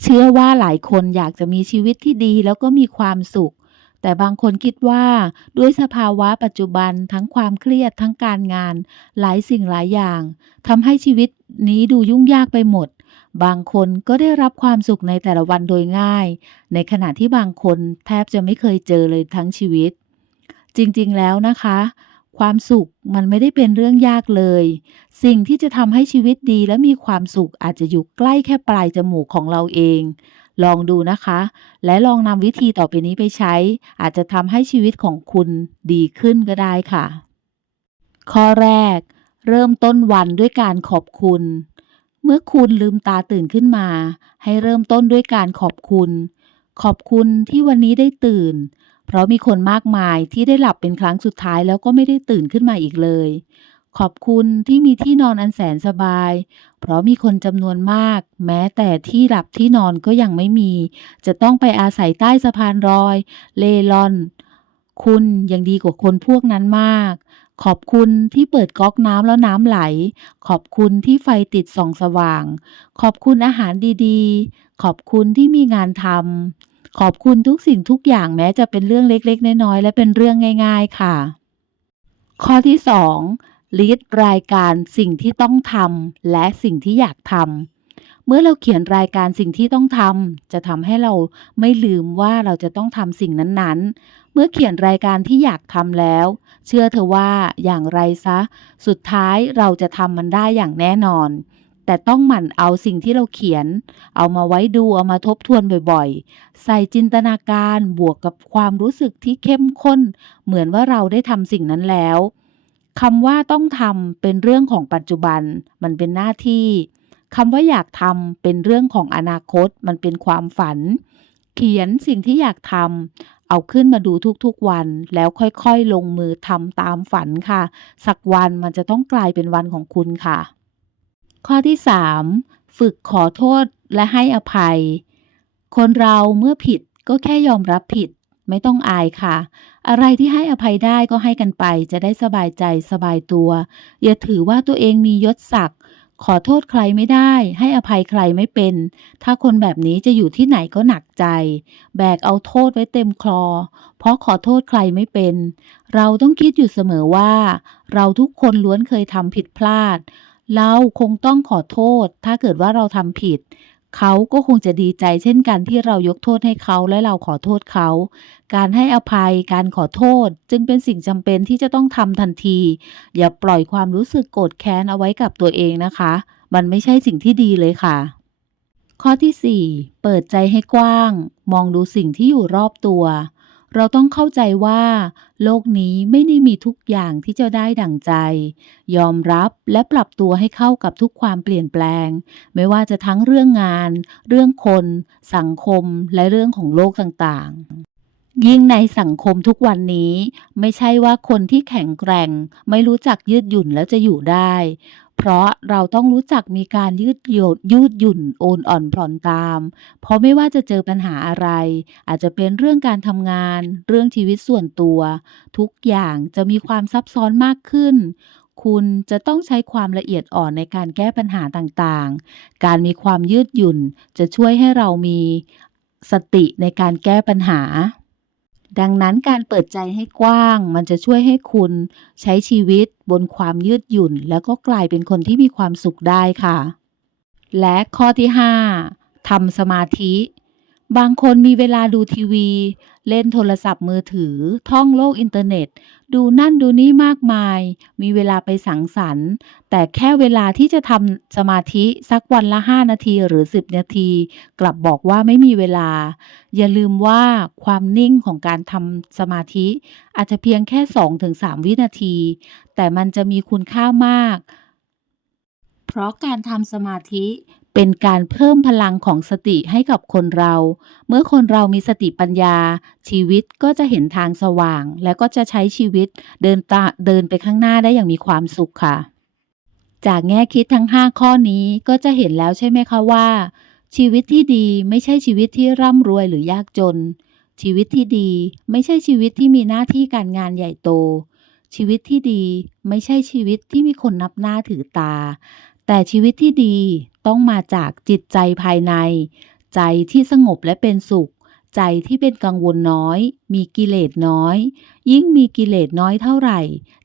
เชื่อว่าหลายคนอยากจะมีชีวิตที่ดีแล้วก็มีความสุข แต่บางคนคิดว่าด้วยสภาวะปัจจุบันทั้งความเครียดทั้งการงาน หลายสิ่งหลายอย่างทำให้ชีวิตนี้ดูยุ่งยากไปหมด บางคนก็ได้รับความสุขในแต่ละวันโดยง่าย ในขณะที่บางคนแทบจะไม่เคยเจอเลยทั้งชีวิต จริงๆแล้วนะคะ ความสุขมันไม่ได้เป็นเรื่องยากเลย สิ่งที่จะทำให้ชีวิตดีและมีความสุขอาจจะอยู่ใกล้แค่ปลายจมูกของเราเอง ลองดูนะคะ และลองนำวิธีต่อไปนี้ไปใช้ อาจจะทำให้ชีวิตของคุณดีขึ้นก็ได้ค่ะ ข้อแรก เริ่มต้นวันด้วยการขอบคุณ เมื่อคุณลืมตาตื่นขึ้นมา ให้เริ่มต้นด้วยการขอบคุณ ขอบคุณที่วันนี้ได้ตื่น เพราะมีคนมากมายที่ได้หลับเป็นครั้งสุดท้ายแล้วก็ไม่ได้ตื่นขึ้นมาอีกเลย ขอบคุณที่มีที่นอนอันแสนสบาย เพราะมีคนจำนวนมาก แม้แต่ที่หลับที่นอนก็ยังไม่มี จะต้องไปอาศัยใต้สะพานลอย เล่ร่อน คุณยังดีกว่าคนพวกนั้นมากขอบคุณที่เปิดก๊อกน้ำแล้วน้ำไหล ขอบคุณที่ไฟติดส่องสว่าง ขอบคุณอาหารดีๆ ขอบคุณที่มีงานทำ ขอบคุณทุกสิ่งทุกอย่างแม้จะเป็นเรื่องเล็กๆ น้อยๆ และเป็นเรื่องง่าย ๆ ค่ะ ข้อที่2ลิสต์รายการสิ่งที่ต้องทำและสิ่งที่อยากทำเมื่อเราเขียนรายการสิ่งที่ต้องทำจะทำให้เราไม่ลืมว่าเราจะต้องทำสิ่งนั้นๆ เมื่อเขียนรายการที่อยากทำแล้ว เชื่อเถอว่าอย่างไรซะ สุดท้ายเราจะทำมันได้อย่างแน่นอน แต่ต้องหมั่นเอาสิ่งที่เราเขียน เอามาไว้ดูเอามาทบทวนบ่อยๆ ใส่จินตนาการบวกกับความรู้สึกที่เข้มข้น เหมือนว่าเราได้ทำสิ่งนั้นแล้วคำว่าต้องทำเป็นเรื่องของปัจจุบัน มันเป็นหน้าที่คำว่าอยากทำเป็นเรื่องของอนาคต มันเป็นความฝัน เขียนสิ่งที่อยากทำเอาขึ้นมาดูทุกๆวัน แล้วค่อยๆ ลงมือทำตามฝันค่ะ สักวันมันจะต้องกลายเป็นวันของคุณค่ะ ข้อที่ 3 ฝึกขอโทษและให้อภัย คนเราเมื่อผิดก็แค่ยอมรับผิด ไม่ต้องอายค่ะ อะไรที่ให้อภัยได้ก็ให้กันไป จะได้สบายใจสบายตัว อย่าถือว่าตัวเองมียศศักดิ์ขอโทษใครไม่ได้ ให้อภัยใครไม่เป็น ถ้าคนแบบนี้จะอยู่ที่ไหนก็หนักใจ แบกเอาโทษไว้เต็มคลอ เพราะขอโทษใครไม่เป็น เราต้องคิดอยู่เสมอว่า เราทุกคนล้วนเคยทำผิดพลาด เราคงต้องขอโทษ ถ้าเกิดว่าเราทำผิด เขาก็คงจะดีใจเช่นกันที่เรายกโทษให้เขาและเราขอโทษเขา การให้อภัยการขอโทษจึงเป็นสิ่งจำเป็นที่จะต้องทำทันที อย่าปล่อยความรู้สึกโกรธแค้นเอาไว้กับตัวเองนะคะ มันไม่ใช่สิ่งที่ดีเลยค่ะ ข้อที่ 4 เปิดใจให้กว้าง มองดูสิ่งที่อยู่รอบตัว เราต้องเข้าใจว่า โลกนี้ไม่ได้มีทุกอย่างที่จะได้ดั่งใจ ยอมรับและปรับตัวให้เข้ากับทุกความเปลี่ยนแปลง ไม่ว่าจะทั้งเรื่องงาน เรื่องคน สังคมและเรื่องของโลกต่างๆ ยิ่งในสังคมทุกวันนี้ ไม่ใช่ว่าคนที่แข็งแกร่ง ไม่รู้จักยืดหยุ่นแล้วจะอยู่ได้ เพราะเราต้องรู้จักมีการยืดหยุ่นยืดหยุ่นโอนอ่อนผ่อนตาม เพราะไม่ว่าจะเจอปัญหาอะไร อาจจะเป็นเรื่องการทำงาน เรื่องชีวิตส่วนตัว ทุกอย่างจะมีความซับซ้อนมากขึ้น คุณจะต้องใช้ความละเอียดอ่อนในการแก้ปัญหาต่างๆ การมีความยืดหยุ่นจะช่วยให้เรามีสติในการแก้ปัญหา ดังนั้นการเปิดใจให้กว้าง มันจะช่วยให้คุณใช้ชีวิตบนความยืดหยุ่น แล้วก็กลายเป็นคนที่มีความสุขได้ค่ะ และข้อที่ 5ทำสมาธิ บางคนมีเวลาดูทีวี เล่นโทรศัพท์มือถือ ท่องโลกอินเทอร์เน็ต ดูนั่นดูนี่มากมาย มีเวลาไปสังสรรค์ แต่แค่เวลาที่จะทำสมาธิสักวันละ 5 นาทีหรือ 10 นาที กลับบอกว่าไม่มีเวลา อย่าลืมว่าความนิ่งของการทำสมาธิ อาจจะเพียงแค่ 2-3 วินาที แต่มันจะมีคุณค่ามาก เพราะการทำสมาธิ เป็นการเพิ่มพลังของสติให้กับคนเรา เมื่อคนเรามีสติปัญญา ชีวิตก็จะเห็นทางสว่าง และก็จะใช้ชีวิตเดินตาเดินไปข้างหน้าได้อย่างมีความสุขค่ะ จากแง่คิดทั้ง 5 ข้อนี้ก็จะเห็นแล้วใช่ไหมคะว่า ชีวิตที่ดีไม่ใช่ชีวิตที่ร่ำรวยหรือยากจน ชีวิตที่ดีไม่ใช่ชีวิตที่มีหน้าที่การงานใหญ่โต ชีวิตที่ดีไม่ใช่ชีวิตที่มีคนนับหน้าถือตา แต่ชีวิตที่ดี ต้องมาจากจิตใจภายใน ใจที่สงบและเป็นสุข ใจที่เป็นกังวลน้อย มีกิเลสน้อย ยิ่งมีกิเลสน้อยเท่าไหร่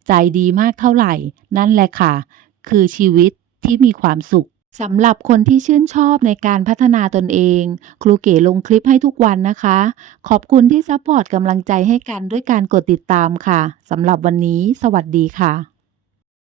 ใจดีมากเท่าไหร่ นั่นแหละค่ะ คือชีวิตที่มีความสุขสำหรับคนที่ชื่นชอบในการพัฒนาตนเอง ครูเก๋ลงคลิปให้ทุกวันนะคะ ขอบคุณที่ซัพพอร์ตกำลังใจให้กันด้วยการกดติดตามค่ะสำหรับวันนี้ สวัสดีค่ะ